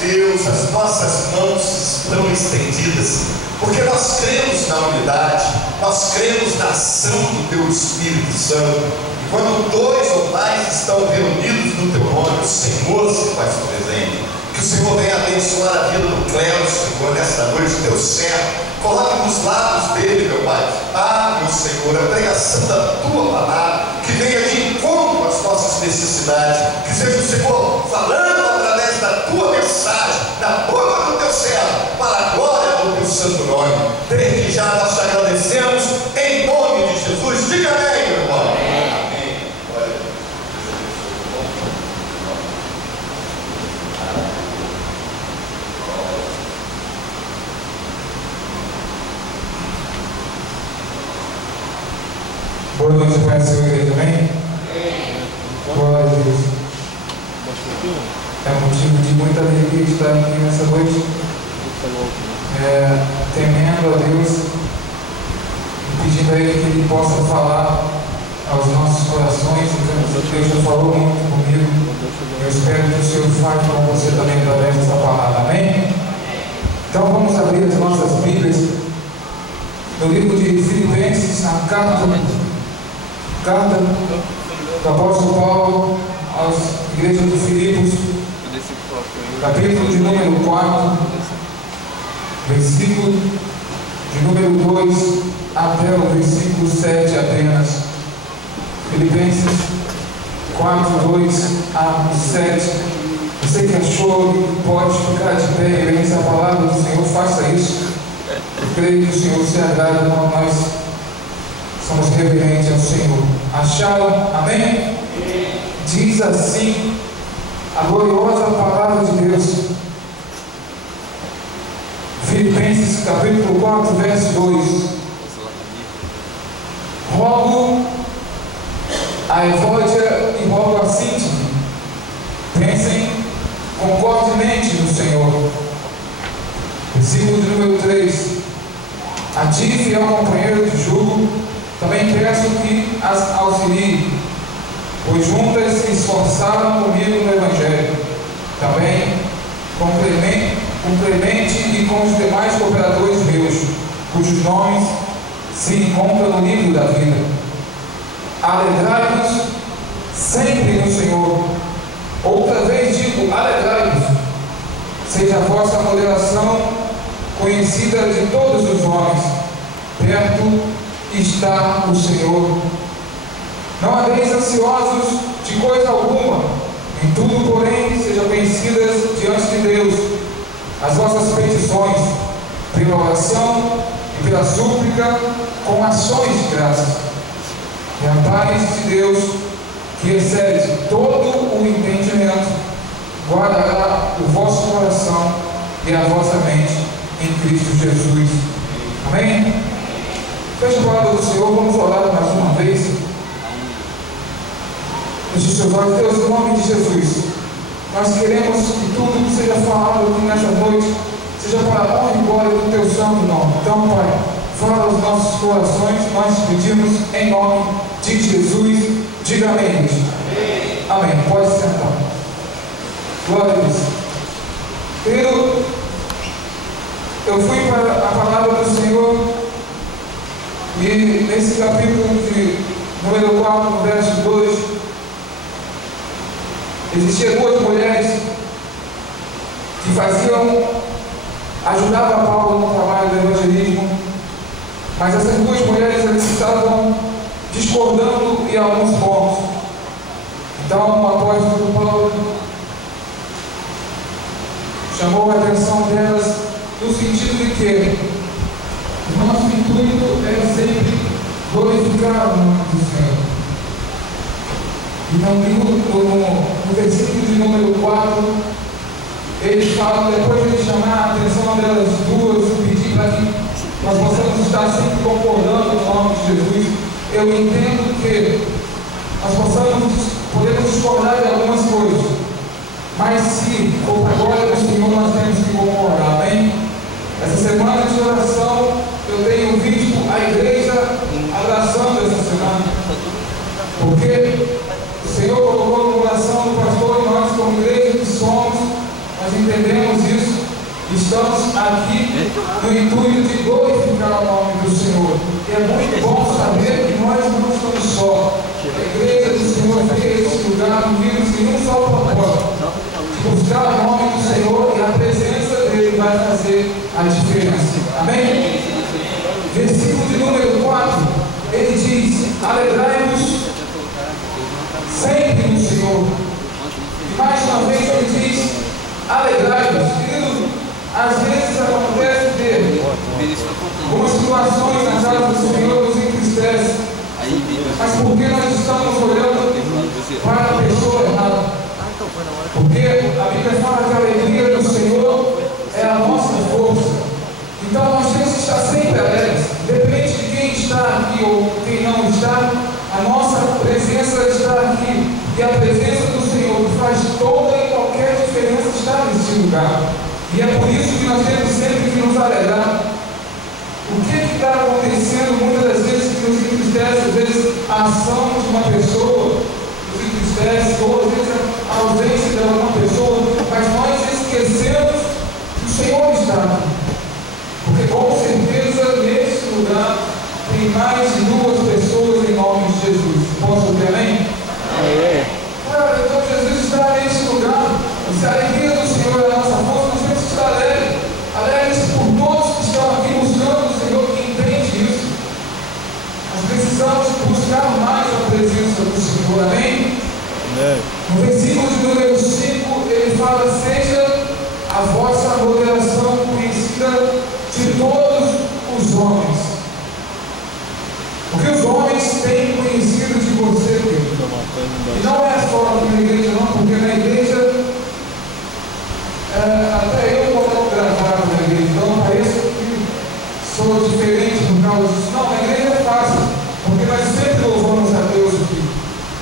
Deus, as nossas mãos estão estendidas, porque nós cremos na unidade, nós cremos na ação do Teu Espírito Santo. E quando 2 ou mais estão reunidos no Teu nome, o Senhor se faz presente. Que o Senhor venha abençoar a vida do Cléo, Senhor, nesta noite, Teu servo. Coloque nos lábios dele, meu Pai, meu Senhor, a pregação da Tua palavra, que venha de encontro às nossas necessidades, que seja o Senhor falando através da Tua mensagem, na boca do Teu servo, para a glória do Teu santo nome. Desde já nós te agradecemos, em nome de Jesus. Diga amém, meu irmão. Amém. Boa noite, Pai do Senhor, igreja, amém? Glória a Deus. É motivo de muita alegria estar aqui nessa noite, temendo a Deus e pedindo a Ele que Ele possa falar aos nossos corações. Deus já falou muito comigo. Eu espero que o Senhor fale com você também através dessa palavra, amém? Então vamos abrir as nossas Bíblias no livro de Filipenses, na carta do apóstolo Paulo às igrejas de Filipos, capítulo de número 4, versículo de número 2 até o versículo 7 apenas. Filipenses 4, 2 a 7. Você que achou que pode ficar de pé e ler essa palavra do Senhor, faça isso. Eu creio que o Senhor se agrada quando nós somos reverentes ao Senhor. Acharam? Amém? Diz assim a gloriosa palavra de Deus. Filipenses capítulo 4, verso 2. Rogo a Evódia e rogo a Síntique, pensem concordemente no Senhor. Versículo de número 3. A ti, fiel companheiro de jugo, também peço que as auxilie, pois juntas se esforçaram comigo no Evangelho. Também com Clemente e com os demais cooperadores meus, cujos nomes se encontram no livro da vida. Alegrai-vos sempre no Senhor. Outra vez digo, alegrai-vos. Seja a vossa moderação conhecida de todos os homens. Perto está o Senhor. Não andeis ansiosos de coisa alguma, em tudo, porém, sejam conhecidas diante de Deus as vossas petições, pela oração e pela súplica, com ações de graça. E a paz de Deus, que excede todo o entendimento, guardará o vosso coração e a vossa mente em Cristo Jesus. Amém? Feche a palavra do Senhor, vamos orar mais uma vez. Feche seus olhos. Deus, em nome de Jesus, nós queremos que tudo que seja falado aqui nesta noite seja para a honra e glória do Teu santo nome. Então, Pai, fala aos nossos corações, nós pedimos em nome de Jesus. Diga amém, Deus. Amém. Pode sentar. Glória a Deus. Querido, eu fui para a palavra do Senhor. E nesse capítulo de número 4, no verso 2, existiam 2 mulheres que ajudavam Paulo no trabalho do evangelismo, mas essas 2 mulheres elas estavam discordando em alguns pontos. Então o apóstolo Paulo chamou a atenção delas no sentido de que o nosso intuito é sempre glorificar o nome do Senhor. E no versículo de número 4, ele fala, depois de chamar a atenção delas 2 e pedir para que nós possamos estar sempre concordando no nome de Jesus, eu entendo que nós podemos discordar de algumas coisas, mas se for para a glória do Senhor, nós temos que concordar, amém? Essa semana de oração, eu tenho visto a igreja abraçando essa semana, porque o Senhor colocou no coração do pastor e nós, como igreja que somos, nós entendemos sabemos isso, estamos aqui no intuito de glorificar o nome do Senhor. E é muito bom saber que nós não estamos só. A igreja do Senhor veio a esse lugar unidos em um só propósito: buscar o nome do Senhor, e a presença dele vai fazer a diferença. Amém? Versículo de número 4, ele diz: alegrai-vos sempre no Senhor. E mais uma vez ele diz: alegrai-vos. Querido, às vezes acontece de algumas situações na casa do Senhor nos entristecem, mas porque nós estamos olhando para a pessoa errada. Porque a Bíblia fala que a alegria do Senhor é a nossa força. Então nós temos que estar sempre alegres, independente de quem está aqui ou quem não está. A nossa presença está aqui, e a presença do Senhor que faz toda e qualquer diferença está nesse lugar. E é por isso que nós temos sempre que nos alegrar. O que está acontecendo muitas das vezes que nos entristece? Às vezes a ação de uma pessoa nos entristece, ou às vezes a ausência de alguma pessoa, mas nós esquecemos que o Senhor está aqui. Porque com certeza nesse lugar tem mais de 2 pessoas em nome de Jesus. Posso ouvir amém? Então Jesus está nesse lugar. Se a alegria do Senhor é a nossa força, nós temos que estar alegres. Alegres por todos que estão aqui buscando o Senhor, que entende isso. Nós precisamos buscar mais a presença do Senhor. Amém? No versículo de número 5, ele fala: seja a vossa moderação conhecida de todos os homens. O que os homens têm conhecido de você, querido? E não é só aqui na igreja, não, porque na igreja, até eu coloco gravado na igreja, então parece que sou diferente por causa disso. Não, na igreja é fácil, porque nós sempre louvamos a Deus aqui.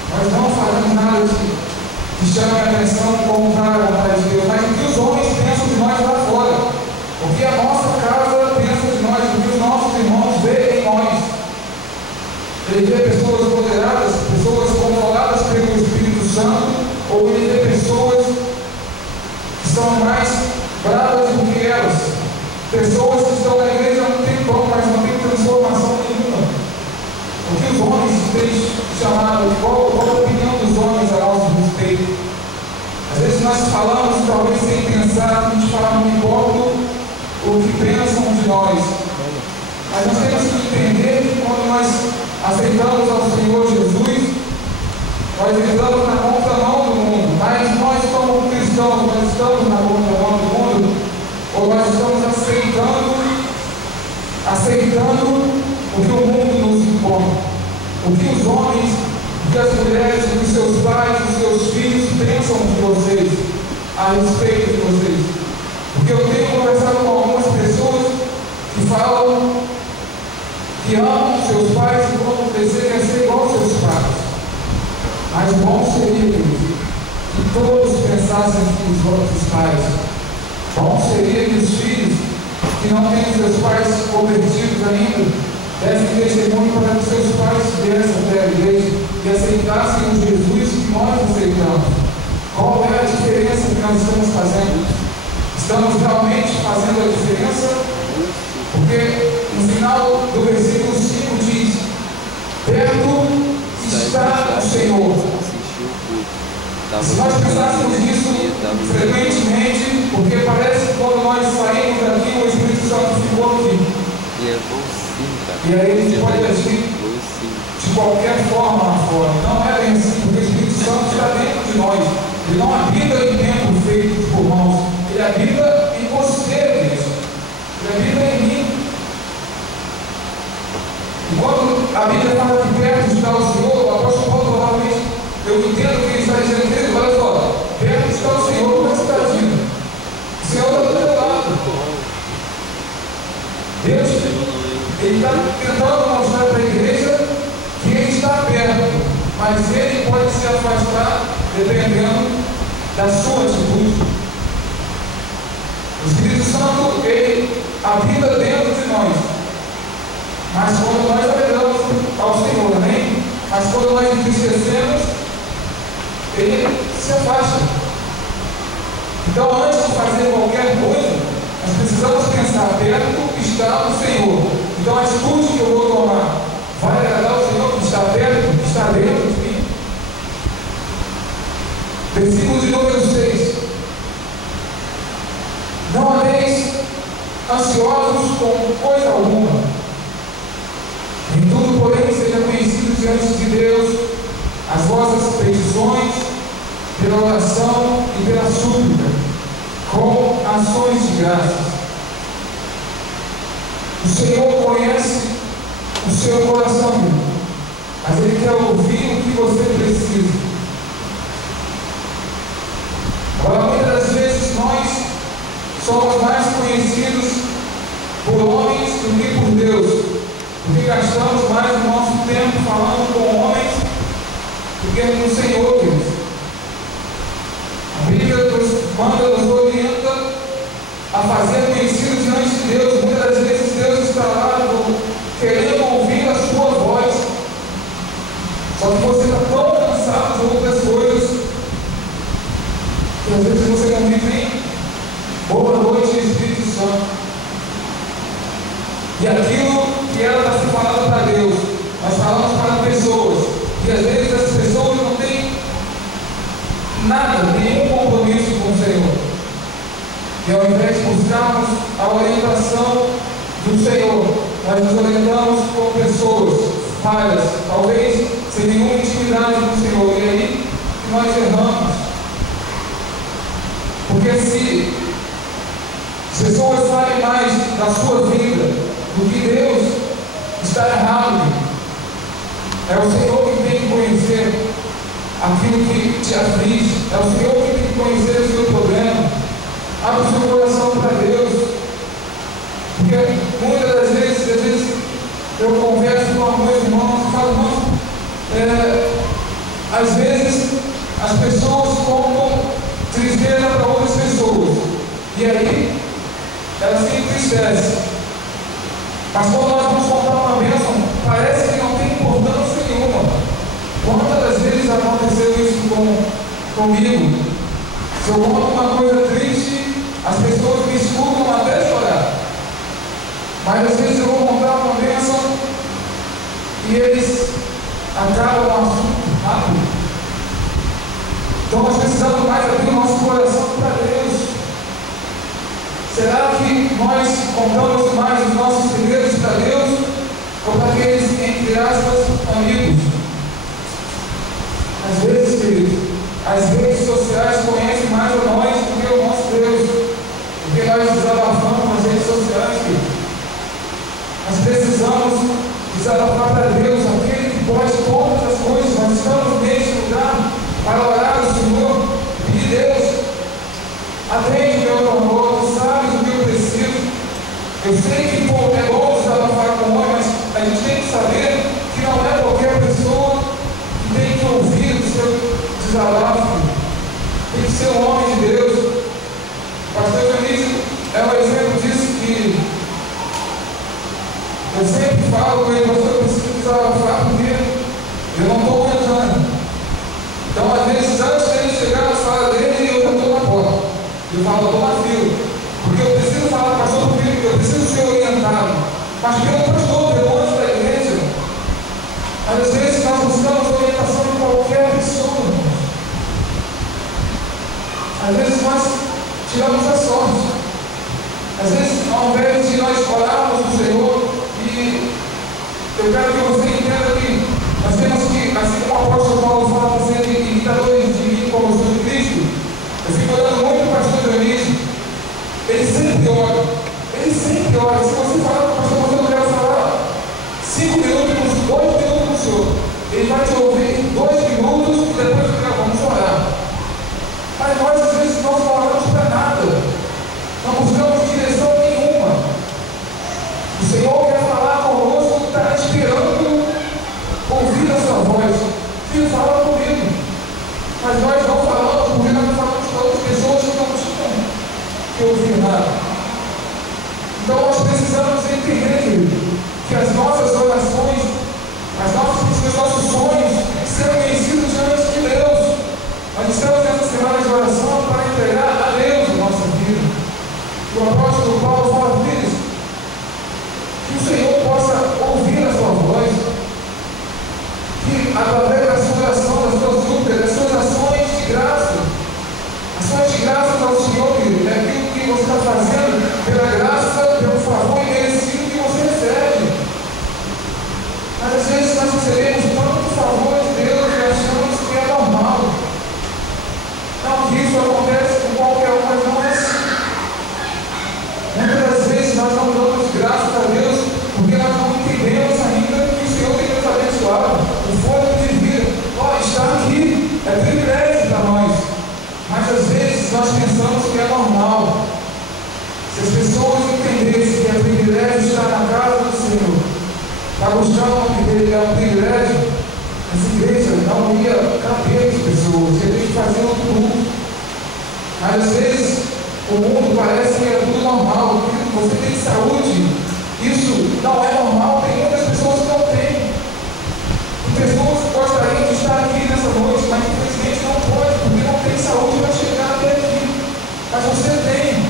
Nós não fazemos nada que chame a atenção contrária à vontade de Deus, mas o que os homens pensam de nós lá fora, o que a nossa casa pensa de nós, o que os nossos irmãos veem em nós. Ele vê pessoas moderadas, pessoas controladas pelo Espírito Santo, ou ele vê pessoas que são mais bravas do que elas, pessoas que estão na igreja há um tempão, mas não tem transformação nenhuma. O que os homens têm chamado, qual a opinião dos homens a nosso respeito? Às vezes nós falamos, talvez sem pensar, a gente fala, não importa o que pensam de nós, mas nós temos que entender que quando nós aceitamos ao Senhor Jesus, nós entramos na contramão do mundo, mas nós como cristãos, nós estamos na contramão do mundo, ou nós estamos aceitando o que o mundo nos impõe, o que os homens, o que as mulheres, o que os seus pais, os seus filhos pensam de vocês, a respeito de vocês. Porque eu tenho conversado com algumas pessoas que falam que amam seus pais e quando crescerem ser igual aos seus pais. Mas bom seria, que todos pensassem nos outros pais. Bom seria que os filhos que não têm seus pais convertidos ainda dessem testemunho para que seus pais viessem até a igreja e aceitassem o Jesus que nós aceitamos. Qual é a diferença que nós estamos fazendo? Estamos realmente fazendo a diferença? Porque no final do versículo 5 diz: perto está o Senhor. Se nós pensássemos nisso frequentemente, porque parece que quando nós saímos daqui, o Espírito Santo ficou aqui. E aí a gente pode agir de qualquer forma lá fora. Não é bem assim, porque o Espírito Santo está dentro de nós. Ele não habita em templo feito por mãos. Ele habita em você, igreja. Ele habita em mim. E quando a Bíblia fala que perto está o Senhor, o apóstolo Paulo realmente, eu entendo que ele está dizendo, querido, olha só, perto está o Senhor, como é que você está agindo? O Senhor está do teu lado. Deus, ele está tentando mostrar para a igreja que ele está perto, mas ele pode se afastar dependendo da sua atitude. O Espírito Santo, ele habita dentro de nós. Mas quando nós alegramos ao Senhor, amém? Mas quando nós entristecemos, ele se afasta. Então, antes de fazer qualquer coisa, nós precisamos pensar: perto está o Senhor. Então, a atitude que eu vou tomar vai agradar o Senhor que está perto, que está dentro de mim? Versículo de número 6. Não andeis ansiosos com coisa alguma. Em tudo, porém, seja conhecido diante de Deus as vossas petições, pela oração e pela súplica, com ações de graças. O Senhor conhece o seu coração, mas Ele quer ouvir o que você precisa. Agora, muitas das vezes nós somos mais conhecidos por homens do que por Deus, porque gastamos mais o nosso tempo falando com homens do que com o Senhor, Deus. A Bíblia nos orienta a fazer conhecido diante de Deus. Muitas das vezes Deus está lá querendo ouvir a sua voz, só que você está tão cansado de outras coisas que às vezes você não diz nem boa noite, Espírito Santo. E aquilo que era para ser falado para Deus, nós falamos para pessoas, e às vezes as pessoas não têm nada, nenhum compromisso com o Senhor. E ao invés de buscarmos a orientação do Senhor, nós nos orientamos com pessoas falhas, talvez sem nenhuma intimidade com o Senhor, e aí nós erramos. Porque se pessoas sabem mais da sua vida do que Deus, está errado. É o Senhor que tem que conhecer aquilo que te aflige, é o Senhor que tem que conhecer o seu problema. Abre o seu coração para Deus, porque muitas das vezes eu converso com alguns irmãos e falo: irmãos, às vezes as pessoas contam tristeza para outras pessoas, e aí elas se entristecem. Mas quando nós vamos contar uma bênção, parece que não tem importância nenhuma. Quantas das vezes aconteceu isso comigo? Se eu conto uma coisa triste, as pessoas me escutam até chorar. Mas às vezes eu vou contar uma bênção e eles acabam o assunto rápido. Então nós precisamos mais abrir o nosso coração para Deus. Será que nós contamos mais os nossos segredos para Deus ou para aqueles, entre aspas, amigos? Às vezes, queridos, as redes sociais conhecem mais a nós do que o nosso Deus, porque nós desabafamos nas redes sociais, queridos. Nós precisamos desabafar para Deus, aquele que pode todas as coisas. Nós estamos neste lugar para orar ao Senhor, pedir: Deus, atende o meu amor, tu sabes o que eu preciso. Eu sei que é bom desabafar com o homem, mas a gente tem que saber que não é qualquer pessoa que tem que ouvir o seu desabafo. Tem que ser um homem de Deus. O pastor Dionísio é um exemplo disso, que eu sempre falo com ele: pastor, eu preciso desabafar porque eu não estou aguentando. Então, às vezes, antes dele chegar na sala dele, eu já estou na porta. Eu falo: estou na fila, porque eu preciso falar com o pastor, porque eu preciso ser orientado. Mas pelo pastor, pelo anjo da igreja. Às vezes nós buscamos orientação de qualquer pessoa. Às vezes nós tiramos a sorte. Às vezes, ao invés de nós orarmos do Senhor, e eu quero que você entenda que nós temos que, assim como o apóstolo Paulo fala, ser imitadores de mim como eu sou de Cristo. Eu fico olhando muito para o pastor Dionísio. Ele sempre ora. Ele sempre ora. Se você falar para o pastor, você não quer falar 5 minutos, 2 minutos com o Senhor, ele vai te ouvir 2 minutos e depois vamos orar. Mas nós, às vezes, nós não oramos para nada. Não buscamos direção nenhuma. O Senhor quer falar conosco, está esperando ouvir a sua voz. Filho, fala comigo. Mas nós não falamos, porque nós falamos com outras pessoas que não tinham que ouvir nada. Então nós precisamos entender, querido, que as nossas orações, os nossos sonhos têm que ser conhecidos diante de Deus. Nós estamos nessa semana de oração para entregar a Deus Se as pessoas entendessem que é privilégio estar na casa do Senhor, para buscar um privilégio, essa igreja não ia caber as pessoas, ia ter que fazer outro mundo. Mas às vezes o mundo parece que é tudo normal. Você tem saúde, isso não é normal. Tem muitas pessoas que não têm. E pessoas que gostariam de estar aqui nessa noite, mas infelizmente não pode, porque não tem saúde para chegar até aqui. Mas você tem.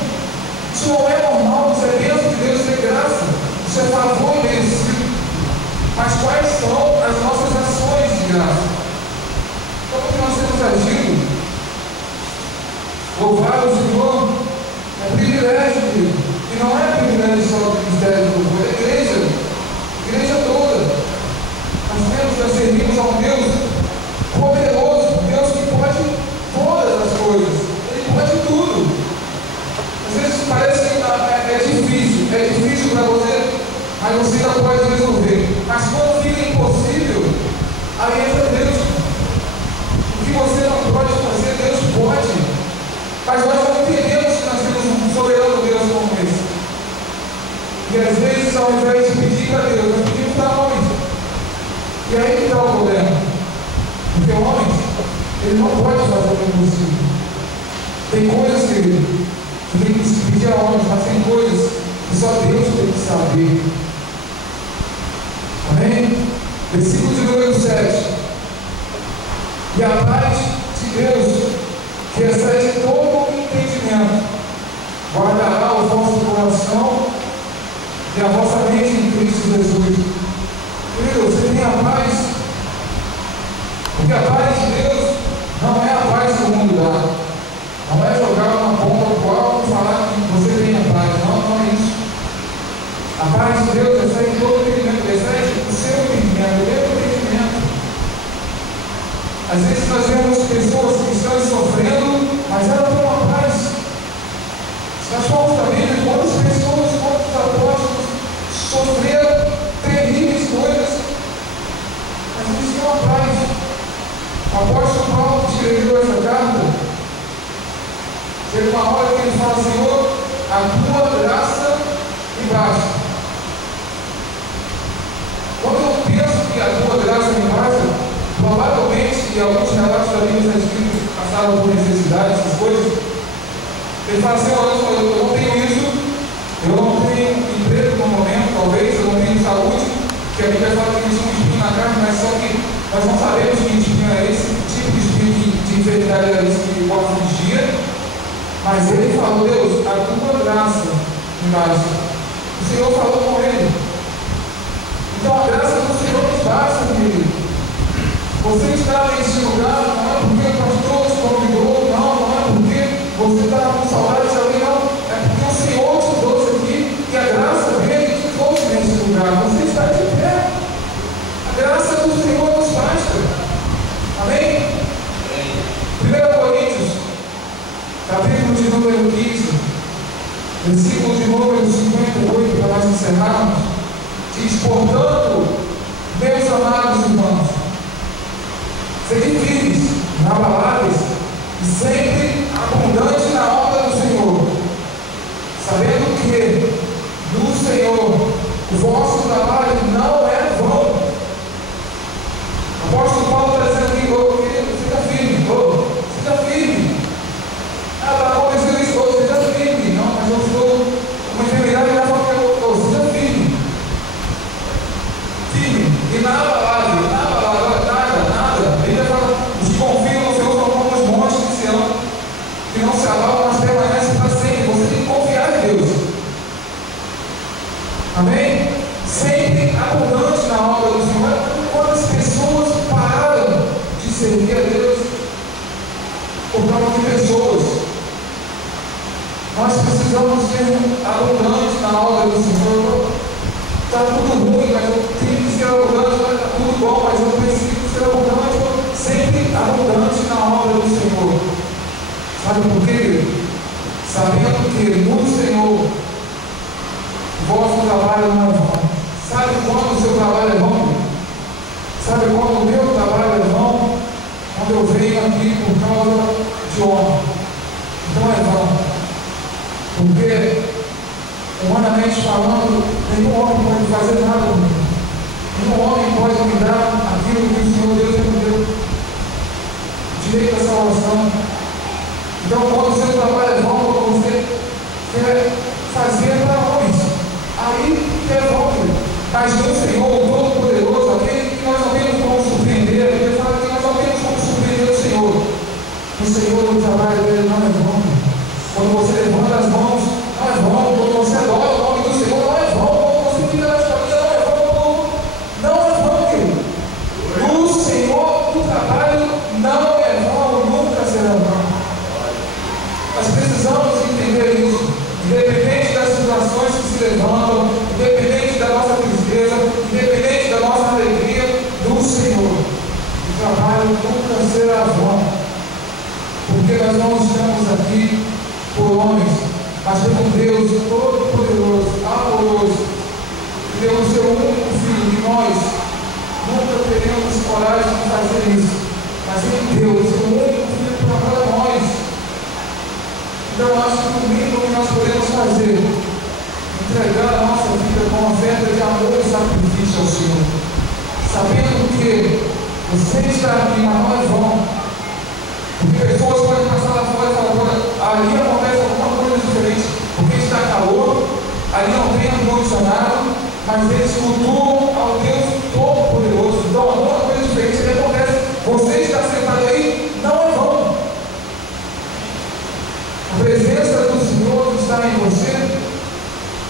Isso não é normal, isso é bênção de Deus, isso é graça, isso é favor merecido. Mas quais são as nossas ações de graça? Como que nós temos agido? Louvar o Senhor é privilégio, querido. E não é privilégio só do ministério do louvor, é a igreja toda. Nós servimos a um Deus poderoso, Deus que pode todas as coisas. Ele pode tudo. Às vezes parece que é difícil para você, mas você ainda pode resolver. Mas quando fica impossível, aí entra Deus. O que você não pode fazer, Deus pode. Mas nós não entendemos que nós temos um soberano Deus como esse. E às vezes, ao invés de pedir para Deus, nós pedimos para homens. E aí que está o problema. Porque o homem, ele não pode fazer o impossível. Tem coisas que tem que se pedir a homens, mas tem coisas que só Deus tem que saber. Amém? Versículo de número 7. E a paz de Deus, que excede todo o entendimento, guardará o vosso coração e a vossa mente em Cristo Jesus. Querido, você tem a paz, porque a paz de Deus não é a paz que o mundo dá. Não é jogar uma bomba qual e falar que você tem a paz. Não é isso. A paz de Deus excede todo o entendimento, excede o seu entendimento, o meu entendimento. Às vezes nós vemos pessoas que estão sofrendo, mas elas têm uma paz. Se nós formos da Bíblia, quantas pessoas, quantos apóstolos sofreram terríveis coisas, mas eles tinham uma paz. O apóstolo Paulo, que escreveu essa carta, chega uma hora que ele fala: Senhor, a tua graça me basta. Quando eu penso que a tua graça me basta, provavelmente, e alguns relatos da Bíblia escritos passaram por necessidade, essas coisas, ele fala assim: eu não tenho isso, eu não tenho emprego no momento, talvez, eu não tenho saúde, que a Bíblia fala que existe um espinho na carne, mas só que nós não sabemos que espinho é esse, que tipo de espinho de enfermidade é esse que pode fugir. Mas ele falou: Deus, a tua graça me basta. O Senhor falou com ele. Então a graça do Senhor nos basta, querido. Você está nesse lugar, não é porque o pastor te convidou, não é porque você está com saudade de alguém, não. É porque o Senhor te trouxe aqui e a graça dele te trouxe nesse lugar. Você está de pé. A graça do Senhor nos basta. Amém? 1 Coríntios, capítulo de número 15, versículo de número 58, para nós encerrarmos, diz: portanto, meus amados irmãos, sede firmes, inabaláveis e sempre abundantes na obra do Senhor, sabendo que no Senhor o vosso trabalho não é vão. O apóstolo Paulo está dizendo aqui: querido, fica firme, fica firme. Está acontecendo isso, seja firme. Não, mas eu estou com uma enfermidade, já falei que eu seja firme. Firme, inabalável, nada. Ele fala: os que confiam no Senhor são como os montes de Sião, que não se abalam, mas permanecem para sempre. Você tem que confiar em Deus. Amém? Sempre abundante na obra do Senhor. Quantas pessoas pararam de servir a Deus por causa de pessoas? Nós precisamos ser abundantes na obra do Senhor. Está tudo ruim, mas eu tenho que ser abundante. Está tudo bom, mas eu preciso ser abundante. Sempre abundante na obra do Senhor. Sabe por quê? Sabendo que no Senhor o vosso trabalho não é vão. Sabe quando o seu trabalho é vão? Sabe quando o meu trabalho é vão? Quando eu venho aqui por causa de honra. Então é vão. Porque Humanamente falando, nenhum homem pode fazer nada por mim. Nenhum homem pode me dar aquilo que o Senhor Deus me deu. Direito à salvação. Então, quando o seu trabalho é bom, quando você quer fazer para homens, aí que é bom. Mas no Senhor, o Todo-Poderoso, aquele que nós não temos como surpreender, ele fala que nós não temos como surpreender o Senhor. O Senhor, o trabalho dele não é bom. Quando você levanta as mãos, não é bom. Quando você adora o nome do Senhor, não é bom. Quando você fica na família, não é bom. Não é bom, querido. No Senhor, o trabalho não é bom, nunca será bom. Nós precisamos entender isso. Independente das situações que se levantam, independente da nossa tristeza, independente da nossa alegria, do Senhor, o trabalho nunca será bom. Porque nós não estamos aqui por homens, mas por Deus Todo-Poderoso, amoroso, que deu o seu único Filho, e nós nunca teremos coragem de fazer isso, mas Ele deu o seu único Filho para nós. Então, acho que o mínimo que nós podemos fazer, entregar a nossa vida com oferta de amor e sacrifício ao Senhor, sabendo que você está aqui, mas não é vão. Porque pessoas podem passar lá fora e falar: ali acontece alguma coisa diferente, porque está calor, ali não tem ar-condicionado, mas eles cultuam ao Deus Todo-Poderoso. Então, alguma coisa diferente ali acontece. Você está sentado aí, não é vão. A presença do Senhor que está em você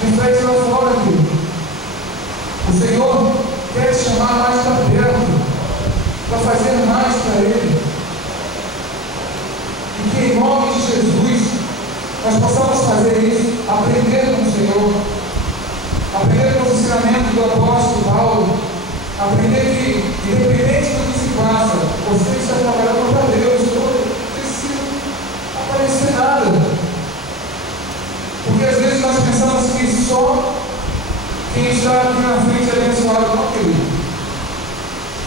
reflete lá fora, querido. O Senhor quer te chamar mais para perto, para fazer mais para Ele. E que em nome de Jesus nós possamos fazer isso, aprender com o Senhor, aprender com o ensinamento do apóstolo Paulo, aprender que, independente do que se passa, você está trabalhando para Deus, não precisa aparecer nada. Porque às vezes nós pensamos que só quem está aqui na frente é abençoado. Não, querido.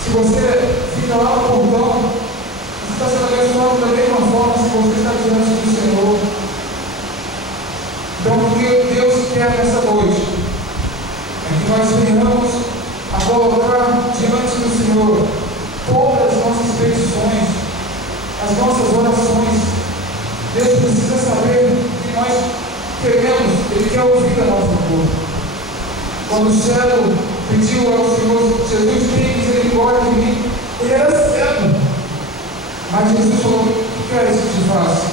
Se você fica lá no portão, você está sendo abençoado da mesma forma se você está diante do Senhor. Então, o que Deus quer nessa noite é que nós venhamos a colocar diante do Senhor todas as nossas petições, as nossas orações. Deus precisa saber que nós queremos, Ele quer ouvir a nossa voz. Quando o cego pediu ao Senhor: Jesus, tem misericórdia de mim, ele era cego. Mas Jesus falou: o que queres que te faça?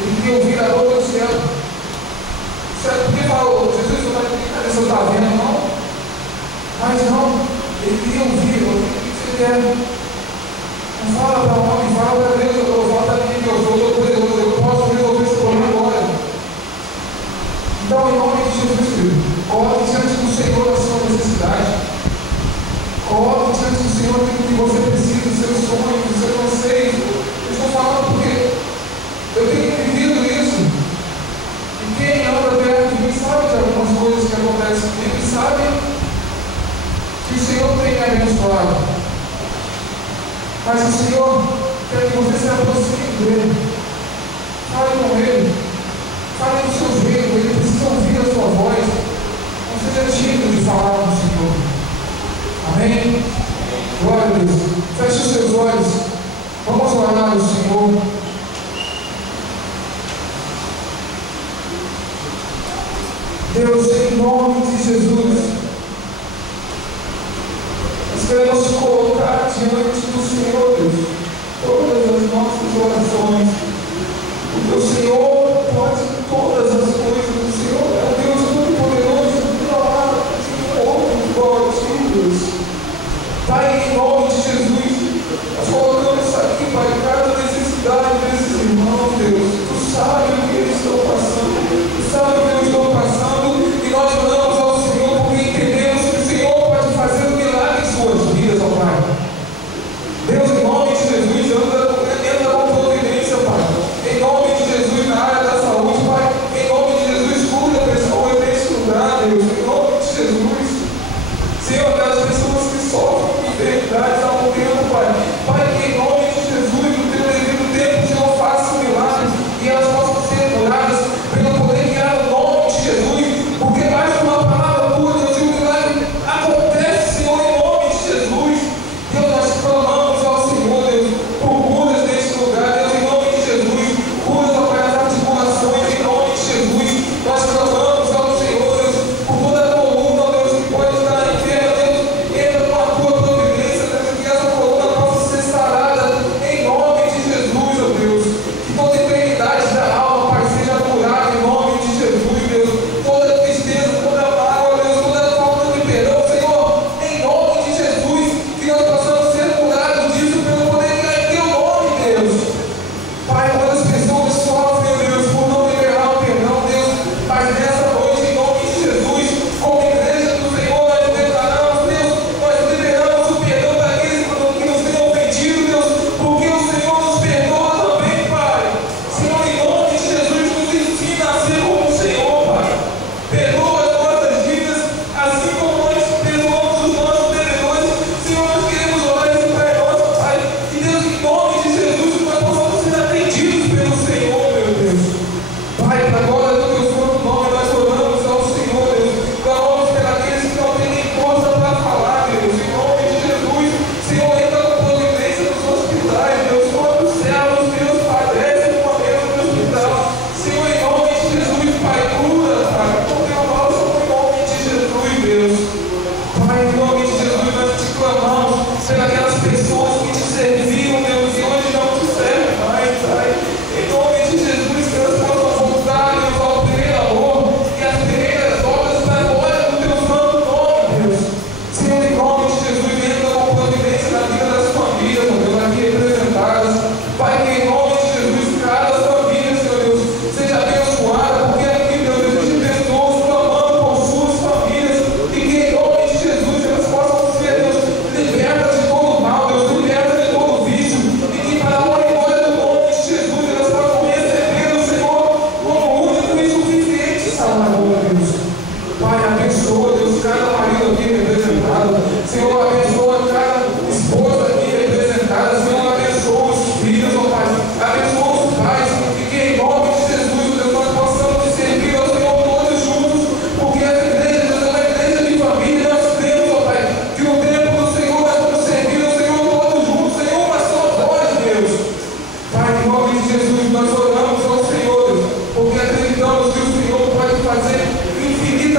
Ele queria ouvir a boca do cego. O cego porque falou: Jesus, você não está vendo, não? Mas não, ele queria ouvir. O que você quer? Não fala para o homem, fala para Deus. Eu falo para mim, eu sou Todo-Poderoso, eu posso resolver esse problema agora. Então, em nome de Jesus, querido, coloque diante do Senhor a sua necessidade. Coloque diante do Senhor aquilo que você precisa, os seus sonhos, os seus anseios. Eu estou falando porque eu tenho vivido isso. E quem anda perto de mim sabe de algumas coisas que acontecem comigo e sabe que o Senhor tem me abençoado. Mas o Senhor quer que você se aproxime dele. Fale com ele. Fale do seu jeito. Ele precisa ouvir a sua voz. Não seja tímido de falar com o Senhor. Amém? Glória a Deus. Feche os seus olhos. Vamos orar ao Senhor. Deus, em nome de Jesus, nós queremos colocar diante do Senhor, Deus, todas as nossas orações. Porque o Senhor pode todas as coisas. O Senhor é o Deus Todo-Poderoso. Não há outro igual a ti, Deus. Pai, em nome de Jesus, nós colocamos aqui, Pai, cada necessidade desses irmãos, Deus. Tu sabe o que eles estão passando. Tu sabe o que eu estou passando. E nós oramos ao Senhor porque entendemos que o Senhor pode fazer um milagre em suas vidas, ó Pai. Deus, em nome de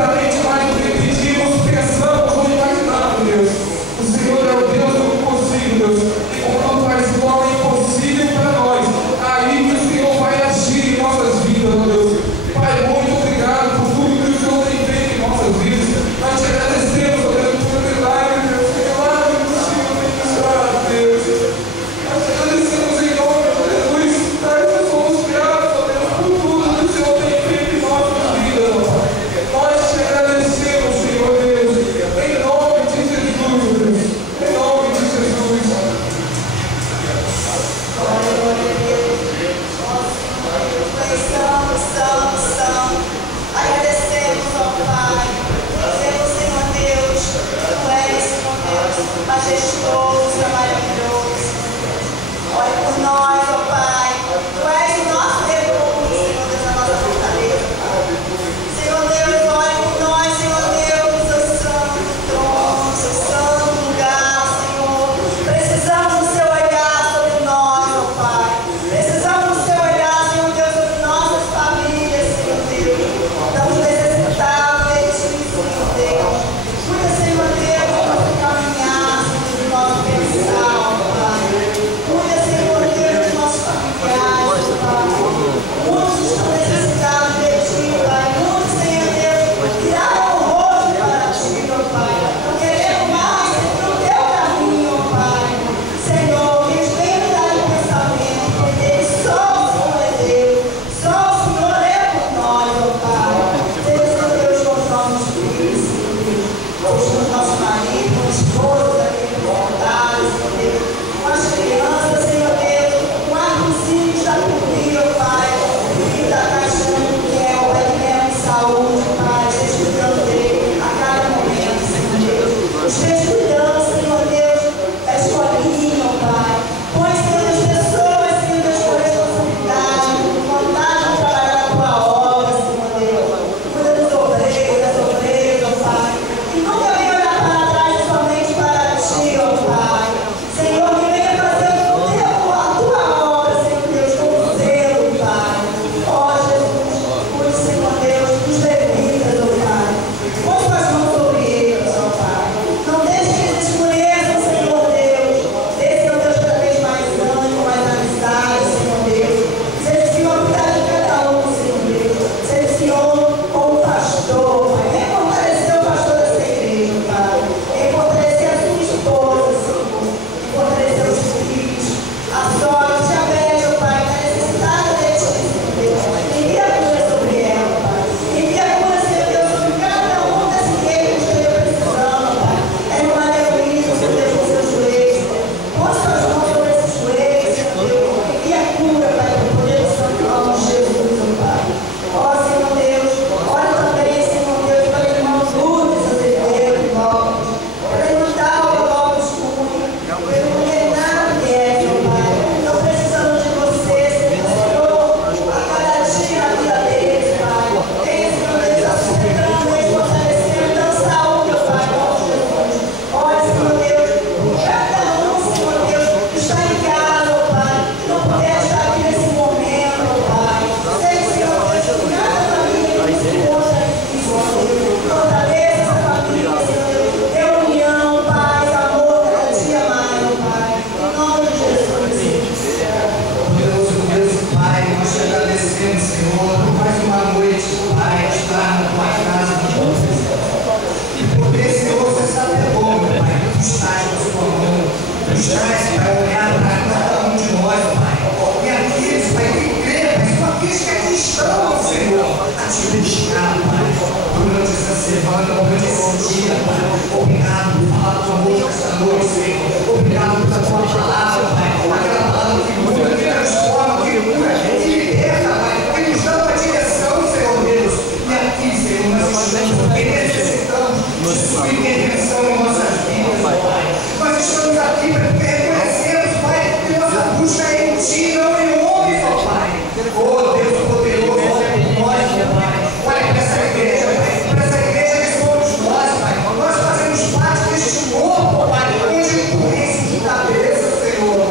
infinitamente mais do que pedimos, pensamos ou imaginamos, Deus. O Senhor é o Deus do impossível, Deus. E quando faz igual é impossível para nós, aí que o Senhor vai agir em nossas vidas, ó Deus. Pai, muito obrigado por tudo que o Senhor tem feito em nossas vidas. Nós te agradecemos, ó Deus, por milagre, Deus. Milagre que o Senhor tem ministrado, Deus. Nós te agradecemos em nome de Jesus. Nós somos gratos, ó Deus, por tudo que o Senhor tem feito em nossas vidas, ó Pai. Nós te agradecemos, Senhor Deus, em nome de Jesus, Deus. Em nome de Jesus. Agradecemos ao Pai, dizemos, Senhor Deus, Tu és, Senhor Deus, majestoso e maravilhoso. Olha por nós, ó Pai, Tu és o nosso refúgio, Senhor Deus, a nossa fortaleza, Pai. Senhor Deus, olha por nós, Senhor Deus, no Seu santo trono, no Seu santo lugar, Senhor. Precisamos do Seu olhar sobre nós, ó Pai. Precisamos do Seu olhar, Senhor Deus, sobre nossas famílias, Senhor Deus. Estamos necessitados de Ti, Senhor Deus. Cuida, Senhor Deus, do nosso caminhar, Senhor, do nosso pensar, ó Pai. Cuida, Senhor Deus, dos nossos familiares, ó Pai. Muitos estão necessitados de Ti, Pai. Muitos, Senhor Deus, viraram o rosto para Ti, ó Pai. Não querendo mais seguir o Teu caminho, ó Pai. Senhor, que eles venham mudar de pensamento, porque só o Senhor é Deus. Só o Senhor é por nós, ó Pai. Seja, Senhor Deus, com os nossos filhos, Senhor Deus. Com os nossos maridos, com os esposos, aqui voluntários, Senhor Deus. Com as crianças, Senhor Deus. Com a cozinha que está por vir, ó Pai. O filho da caixinha que é, ó Pai, que é em saúde, Pai. Esteja cuidando dele a cada momento, Senhor Deus. Esteja cuidando, Senhor Deus, da escolinha, ó Pai. Põe, Senhor Deus, pessoas, Senhor Deus, com responsabilidade, com vontade de trabalhar na Tua obra, Senhor Deus. Cuida dos obreiros, das obreiras, ó Pai. E nunca venha olhar para trás somente para Ti, ó Pai. Senhor, que venha fazer a Tua obra, Senhor Deus, com zelo, Pai. Ó Jesus, cuide, Senhor Deus, dos levitas, ó Pai. Põe Tuas mãos sobre eles, ó Pai. Não deixe que eles escureçam, Senhor Deus. Dê, Senhor Deus, cada vez mais ânimo, mais amizade, Senhor Deus. Seja o Senhor cuidar de cada um, Senhor Deus. Seja o Senhor com o pastor, Pai. Vem fortalecer o pastor dessa igreja, Pai. Vem fortalecer a sua esposa, Senhor. Vem fortalecer os filhos. A sogra, te abençoe, ó Pai. Está necessitada de Ti, Senhor Deus. Envia a cura sobre ela, Pai. Envia a cura, Senhor Deus, sobre cada um dessa igreja que esteja precisando, Pai. É uma alegria, Senhor Deus, com seus joelhos. Põe Suas mãos sobre esses joelhos, Senhor Deus. Envia a cura, Pai, para o poder do Santo nome de Jesus, ó Pai. Ó Senhor Deus, olha também, Senhor Deus, para o irmão Lourdes, Azevedo, Lopes. Para ele lutar o Lopes Cunha. Pelo Renato Guedes, ó Pai. Estão precisando de Você, Senhor. A cada dia na vida deles, Pai. Venha, Senhor Deus, sustentando eles, fortalecendo, dando saúde, ó Pai, ó Jesus. Olha, Senhor Deus, cada um, Senhor Deus, que está em casa, ó Pai, que não puder estar aqui nesse momento, ó Pai. Seja, Senhor Deus, que cada família que se encontra aqui, Senhor Deus. Fortaleça essa família, Senhor Deus. Dê união, paz, amor, cada dia mais, ó Pai. Em nome de Jesus. Poderoso Deus e Pai, nós te agradecemos, Senhor, por mais uma noite, Pai, estar na Tua casa, Jesus. E poder, Senhor, você sabe bom, meu Pai, que Tu estás com a Sua mão. Tu estás, Pai, olhar para cada um de nós, Pai. E aqueles, Pai, que crê, Pai, são aqueles que aqui estão, Senhor, a Te dedicar, Pai, durante essa semana, durante esse dia, Pai. Obrigado por falar Tua boca esta noite, Senhor. Obrigado pela Tua palavra, Pai. Aquela palavra que muda, que transforma, que cura, que liberta, Pai. Que nos dá uma direção, Senhor Deus. E aqui, Senhor, nós estamos porque necessitamos de Sua intervenção em nossas vidas, Pai. Nós estamos aqui porque reconhecemos, Pai, que nossa busca é em Ti, não em homens, ó Pai. Oh, Deus poderoso, olha por nós, ó Pai. Olha para essa igreja, Pai. Para essa igreja que somos nós, Pai. Nós fazemos parte deste corpo, Pai, onde Tu és de cabeça, Senhor.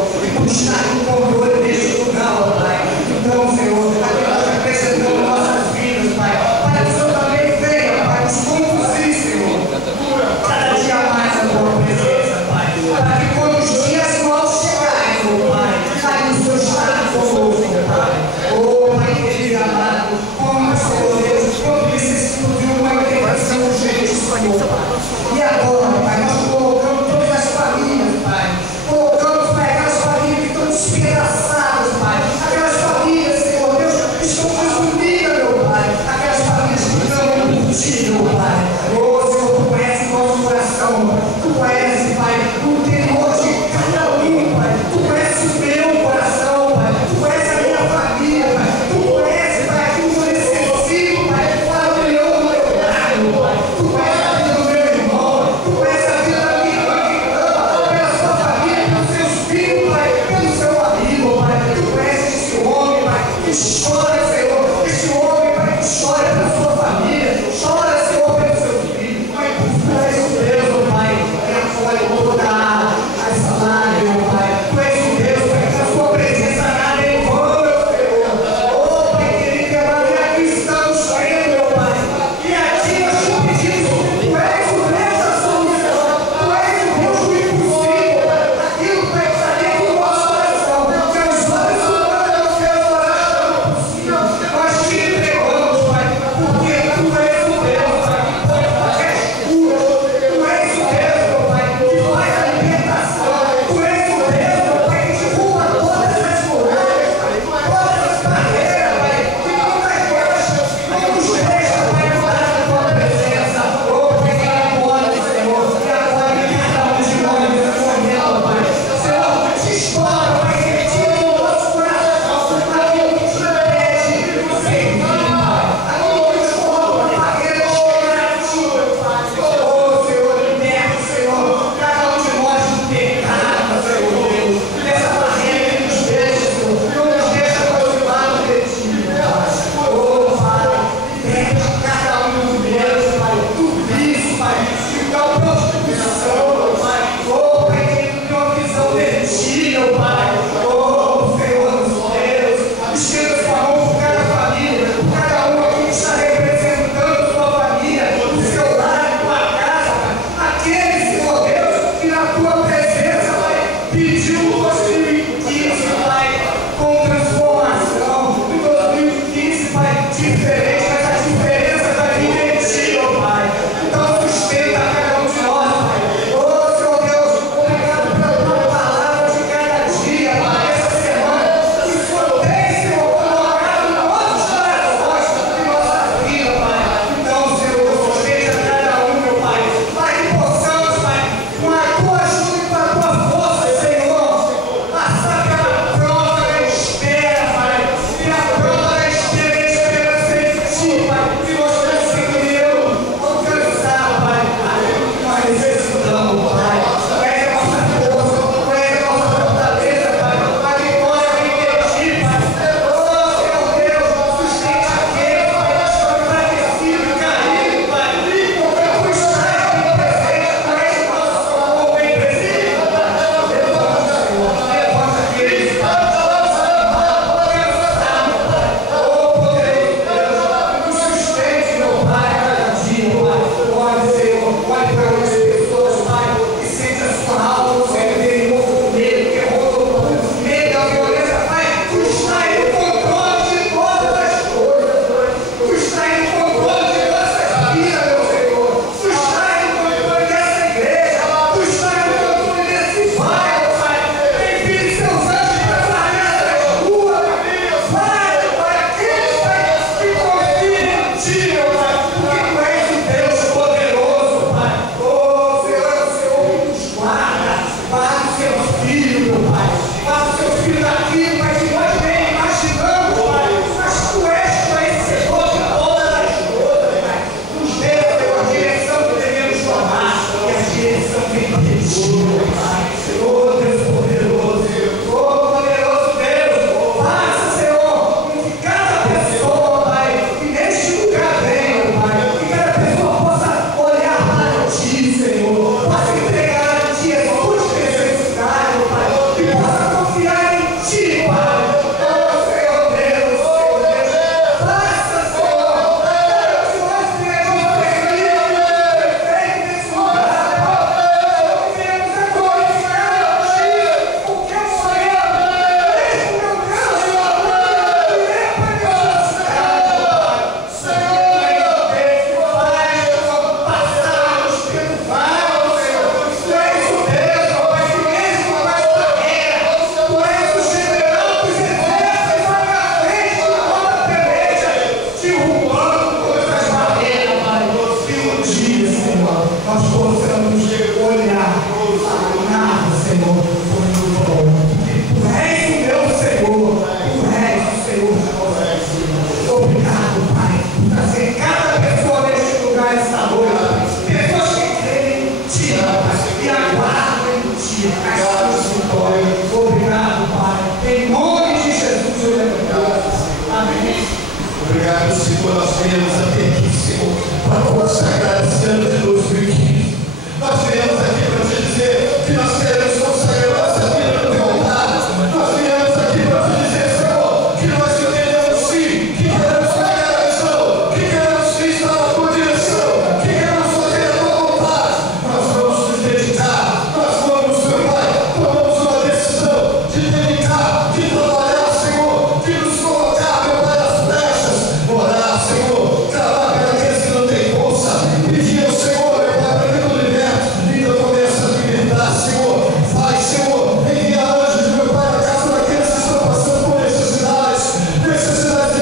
para consagrar esse ano de 2015. Nós viemos aqui para te dizer que nós queremos consagrar nossa vida no teu altar. Nós viemos aqui para te dizer, Senhor, que nós entendemos sim, que queremos pegar a visão, que queremos estar na tua direção, que queremos fazer a tua vontade. Nós vamos nos dedicar, nós vamos, meu Pai, tomamos uma decisão de dedicar, de trabalhar, Senhor, de nos colocar, meu Pai, nas brechas, orar, Senhor, clamar pelos que não têm força, pedir ao Senhor, meu Pai, para que tu libertes, então começa a libertar, Senhor, vai, Senhor, envia anjos, meu Pai, na casa daqueles que estão passando por necessidades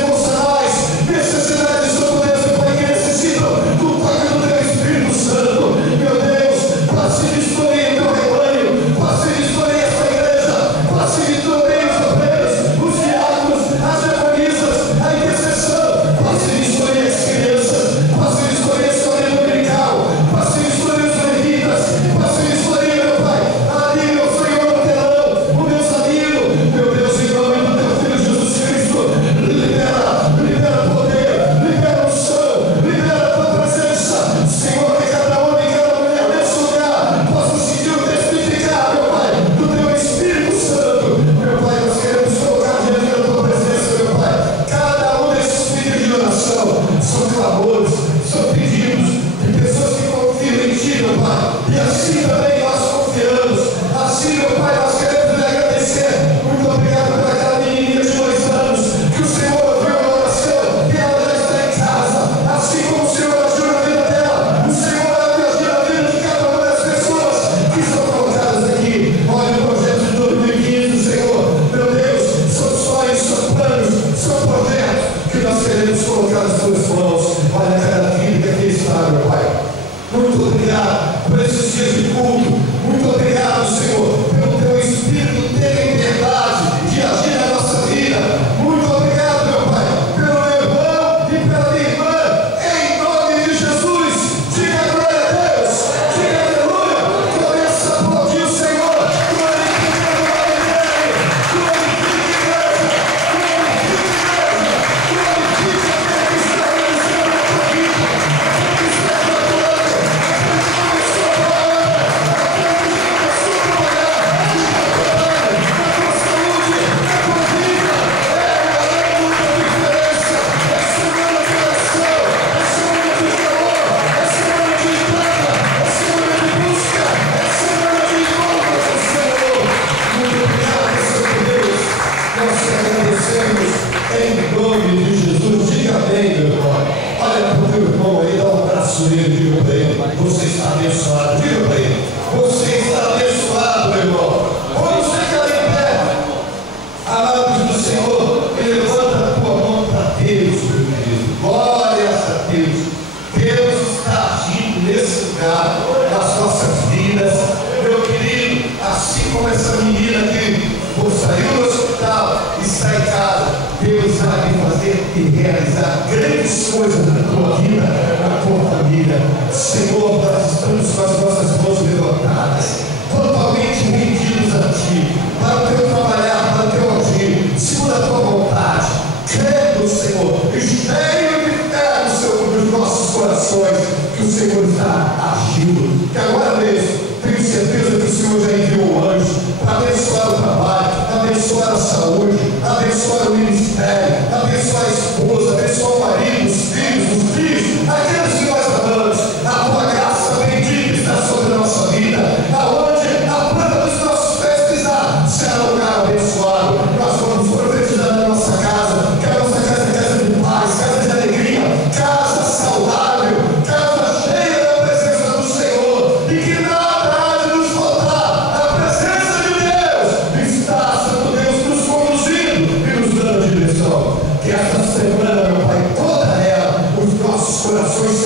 emocionais, necessidades, Senhor Deus, meu Pai, que necessitam do toque do teu Espírito Santo, meu Deus, passe vistoria o teu rebanho, passe vistoria essa igreja, passe vistoria os obreiros, os diáconos, as diaconisas, a intercessão, passe vistoria as crianças, passe vistoria a escola dominical, passe vistoria os levitas, passe vistoria, meu Pai, ali, meu Senhor, no telão, o meu amigo, meu Deus, em nome do teu Filho Jesus Cristo, libera poder, libera unção, libera a tua presença, Senhor, que cada homem e cada mulher nesse lugar possa sentir o testificar, meu Pai, do teu Espírito Santo, meu Pai, nós queremos colocar diante da tua presença, meu Pai, cada um desses pedidos de oração, são clamores, são pedidos de pessoas que confiam em ti, meu Pai, e assim também nós confiamos, assim, meu Pai, nós queremos lhe agradecer, muito obrigado por aquela menininha de 2 anos, que o Senhor ouviu a oração, e ela já está em casa, assim como o Senhor agiu na vida dela, o Senhor vai agir na vida de cada uma das pessoas que estão colocadas aqui. Olha o projeto de 2015, Senhor, meu Deus, são sonhos, são planos, são projetos que nós queremos colocar nas tuas mãos. Olha cada vida que aqui está, meu Pai. Muito obrigado por esses dias de culto. Muito obrigado, Senhor, pelo teu Espírito ter liberdade de agir na nossa vida. Muito obrigado, meu Pai, pelo meu irmão e pela minha irmã. Em nome de Jesus, diga glória a Deus, diga aleluia. Começa a aplaudir o Senhor. Glorifique o nome dele. Glorifique a igreja. Glorifique aquele que está realizando a tua vida. Que está na tua vida. Em nome de Jesus, diga amém, meu irmão. Olha para o teu irmão aí, dá um abraço nele, diga para ele: você está abençoado. Diga para ele: você está abençoado, meu irmão. Vamos ficar em pé, amados do Senhor, e levanta a tua mão para Deus, meu querido. Glórias a Deus. Deus está agindo nesse lugar, nas nossas vidas, meu querido. Assim como essa menina que saiu do hospital e está em casa, Deus vai fazer e realizar grandes coisas na tua vida, na tua família. Senhor, nós estamos com as nossas mãos levantadas, totalmente rendidos a ti, para o teu trabalhar, para o teu agir, segundo a tua vontade, crendo, Senhor, e cheio de fé nos nossos corações, que o Senhor está agindo. Que agora mesmo, tenho certeza que o Senhor já enviou o anjo para abençoar o trabalho, abençoar a saúde, abençoar o ministério, abençoar a esposa, abençoar o marido, os filhos, aqueles que nós amamos. A tua graça bendita está sobre a nossa vida. Aonde a planta dos nossos pés pisar, será um lugar abençoado. Nós vamos profetizar na nossa casa, que a nossa casa é casa de paz, casa de alegria, casa saudável, casa cheia da presença do Senhor, e que nada há de nos faltar. A presença de Deus está, Santo Deus, nos conduzindo e nos dando direção. Que esta semana, meu Pai, toda ela, os nossos corações